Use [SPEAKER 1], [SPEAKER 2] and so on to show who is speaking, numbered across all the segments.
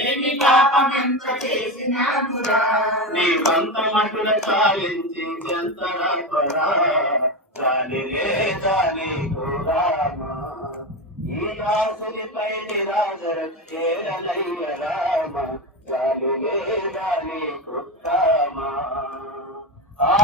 [SPEAKER 1] ఏమి పాపమెంత చేసినా గురా నీ వంత మటుల చాలించి జంతరాపరా దానిలే దాని గురామా ఈ దాసునిపై నిరాజర చేరలయ్య రామ. దానిలే దాని కృత్తామా ఆ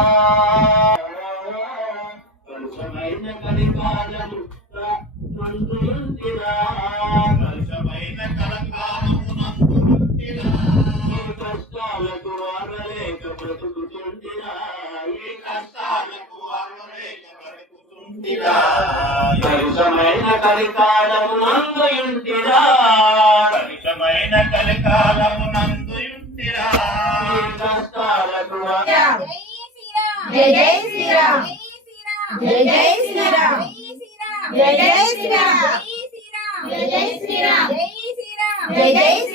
[SPEAKER 1] కలుషమైన కలికాలమునందుయుంటిరా కలుషమైన కలికాలమునందుయుంటిరా కష్టాలకు
[SPEAKER 2] జయ జయ శ్రీరామ్ జయ జయ జయ జయ జయ జయ జయ జయ జయ జయ